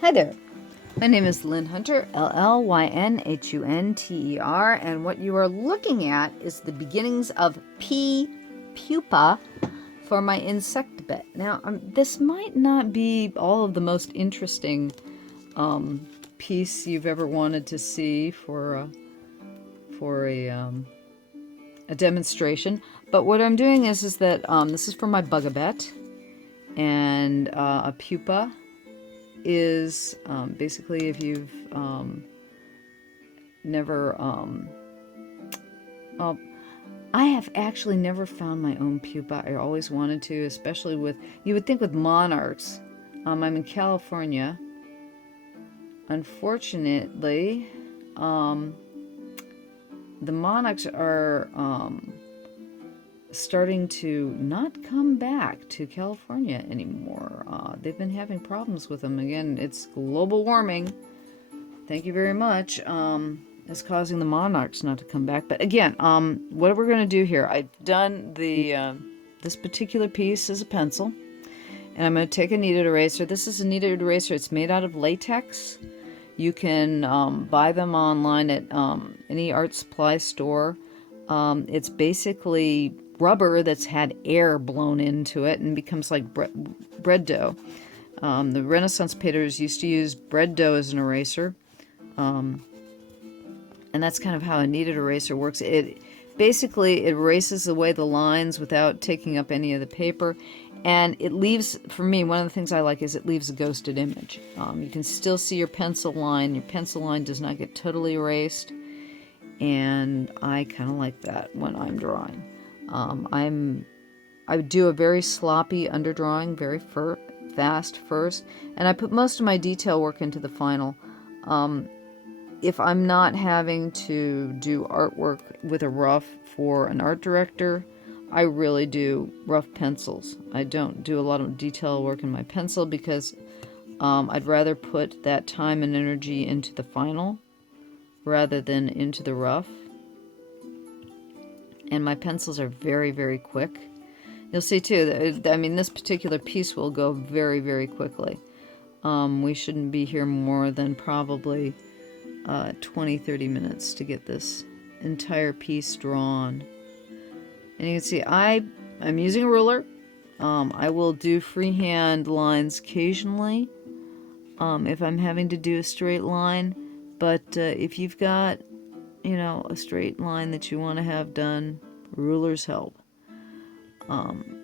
Hi there. My name is Llyn Hunter, L-L-Y-N-H-U-N-T-E-R, and what you are looking at is the beginnings of P-Pupa for my insect bet. Now, this might not be all of the most interesting piece you've ever wanted to see for a demonstration, but what I'm doing is that this is for my Bug-abet, and a pupa is basically, if you've never well, I have actually never found my own pupa. I always wanted to, especially with, you would think with monarchs. I'm in California. Unfortunately, the monarchs are starting to not come back to California anymore. They've been having problems with them. Again, it's global warming. Thank you very much. It's causing the monarchs not to come back. But again, what we're going to do here, I've done the this particular piece as a pencil, and I'm going to take a kneaded eraser. This is a kneaded eraser. It's made out of latex. You can buy them online at any art supply store. It's basically rubber that's had air blown into it and becomes like bread dough. The Renaissance painters used to use bread dough as an eraser. And that's kind of how a kneaded eraser works. It basically erases away the lines without taking up any of the paper. And it leaves, for me, one of the things I like is it leaves a ghosted image. You can still see your pencil line. Your pencil line does not get totally erased. And I kind of like that when I'm drawing. I do a very sloppy underdrawing, very fast first, and I put most of my detail work into the final. If I'm not having to do artwork with a rough for an art director, I really do rough pencils. I don't do a lot of detail work in my pencil because I'd rather put that time and energy into the final rather than into the rough. And my pencils are very, very quick. You'll see too, I mean, this particular piece will go very, very quickly. We shouldn't be here more than probably 20-30 minutes to get this entire piece drawn. And you can see I'm using a ruler. I will do freehand lines occasionally if I'm having to do a straight line. But if you've got, you know, a straight line that you want to have done, rulers help. And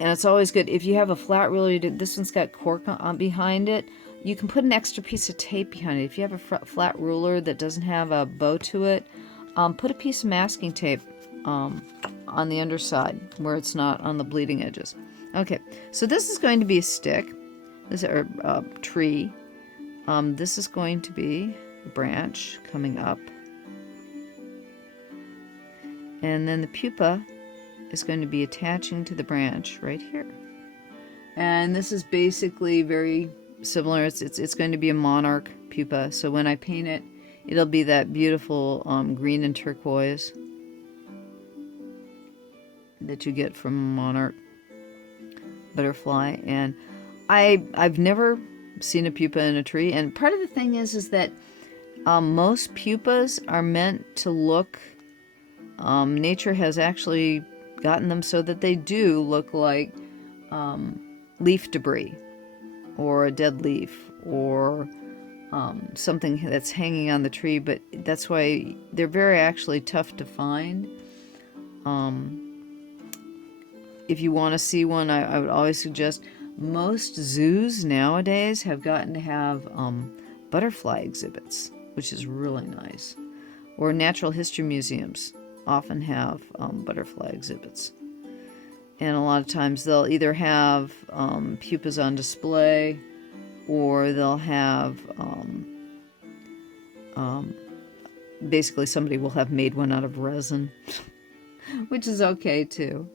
it's always good if you have a flat ruler. This one's got cork on behind it. You can put an extra piece of tape behind it. If you have a flat ruler that doesn't have a bow to it, put a piece of masking tape on the underside where it's not on the bleeding edges. Okay, so this is going to be a stick. This is a tree. This is going to be a branch coming up. And then the pupa is going to be attaching to the branch right here. And this is basically very similar. It's going to be a monarch pupa. So when I paint it, it'll be that beautiful green and turquoise that you get from a monarch butterfly. And I've never seen a pupa in a tree. And part of the thing is that most pupas are meant to look, nature has actually gotten them so that they do look like leaf debris or a dead leaf or something that's hanging on the tree, but that's why they're very actually tough to find. If you want to see one, I would always suggest, most zoos nowadays have gotten to have butterfly exhibits, which is really nice. Or natural history museums often have butterfly exhibits. And a lot of times they'll either have pupas on display, or they'll have basically somebody will have made one out of resin, which is okay too.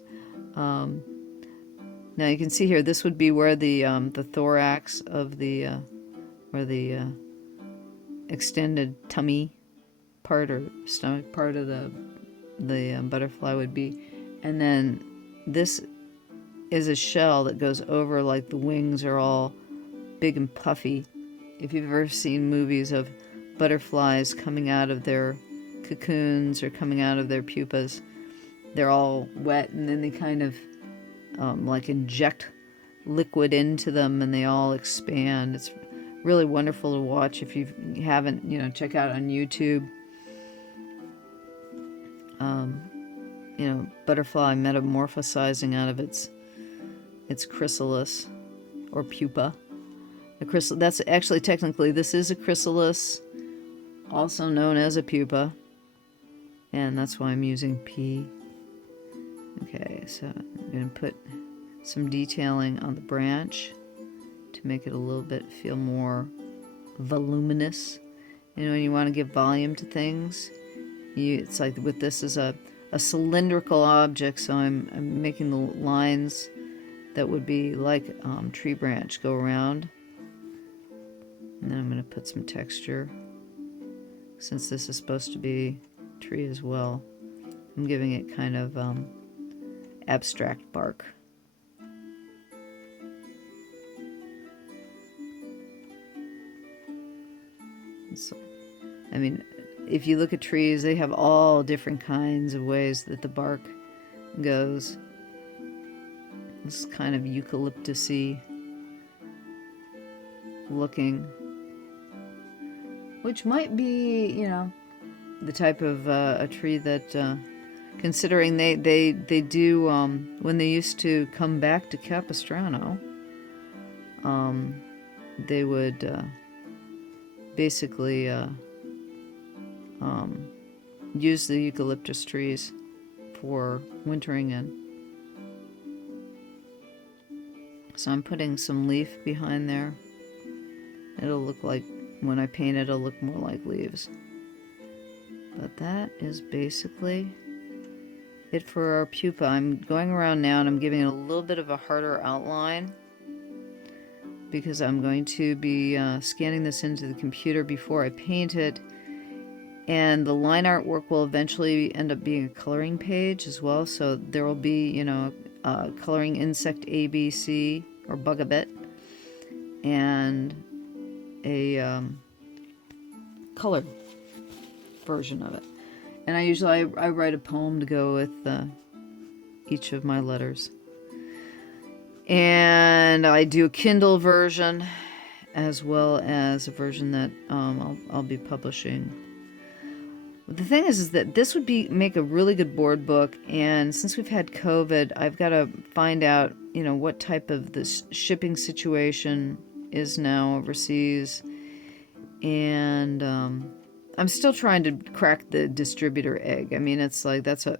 Now you can see here, this would be where the thorax of the or the extended tummy part or stomach part of the butterfly would be. And then this is a shell that goes over, like the wings are all big and puffy. If you've ever seen movies of butterflies coming out of their cocoons or coming out of their pupas, they're all wet, and then they kind of like inject liquid into them, and they all expand. It's really wonderful to watch. If you haven't, check out on YouTube. Butterfly metamorphosizing out of its chrysalis or pupa. That's actually, technically, this is a chrysalis, also known as a pupa, and that's why I'm using P. Okay, so I'm going to put some detailing on the branch to make it a little bit feel more voluminous. When you want to give volume to things, it's like with this is a cylindrical object, so I'm making the lines that would be like tree branch go around. And then I'm going to put some texture. Since this is supposed to be tree as well, I'm giving it kind of abstract bark. So, if you look at trees, they have all different kinds of ways that the bark goes. This is kind of eucalyptus-y looking, which might be, the type of a tree that, considering they do, when they used to come back to Capistrano, they would basically use the eucalyptus trees for wintering in. So I'm putting some leaf behind there. It'll look like, when I paint it, it'll look more like leaves. But that is basically it for our pupa. I'm going around now and I'm giving it a little bit of a harder outline because I'm going to be scanning this into the computer before I paint it. And the line art work will eventually end up being a coloring page as well. So there will be, coloring insect ABC or Bug-abet and a colored version of it. And I write a poem to go with each of my letters. And I do a Kindle version as well as a version that I'll be publishing. The thing is that this would make a really good board book, and since we've had COVID, I've got to find out, what type of this shipping situation is now overseas, and I'm still trying to crack the distributor egg. It's like that's a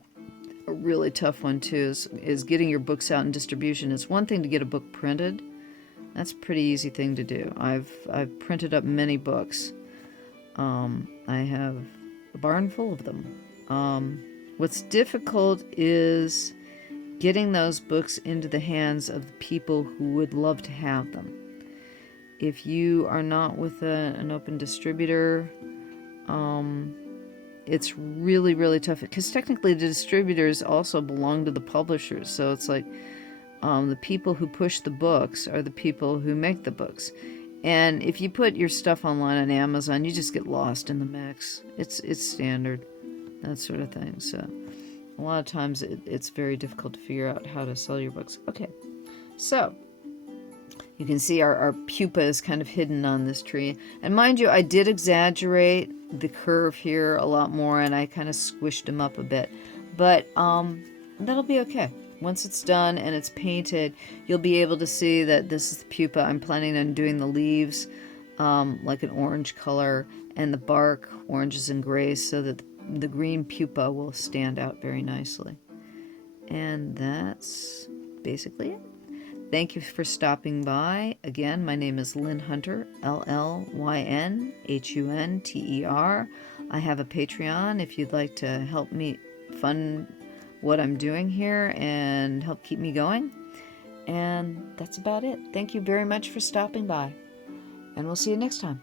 really tough one too. Is getting your books out in distribution. It's one thing to get a book printed. That's a pretty easy thing to do. I've printed up many books. I have a barn full of them. What's difficult is getting those books into the hands of the people who would love to have them. If you are not with an open distributor, it's really, really tough because technically the distributors also belong to the publishers. So it's like the people who push the books are the people who make the books. And if you put your stuff online on Amazon, you just get lost in the mix. It's standard, that sort of thing. So a lot of times it's very difficult to figure out how to sell your books. Okay, so you can see our pupa is kind of hidden on this tree. And mind you, I did exaggerate the curve here a lot more, and I kind of squished him up a bit. But that'll be okay. Once it's done and it's painted, you'll be able to see that this is the pupa. I'm planning on doing the leaves like an orange color, and the bark oranges and grays, so that the green pupa will stand out very nicely. And that's basically it. Thank you for stopping by. Again, my name is Llyn Hunter, Llynhunter. I have a Patreon if you'd like to help me fund what I'm doing here and help keep me going. And that's about it. Thank you very much for stopping by. And we'll see you next time.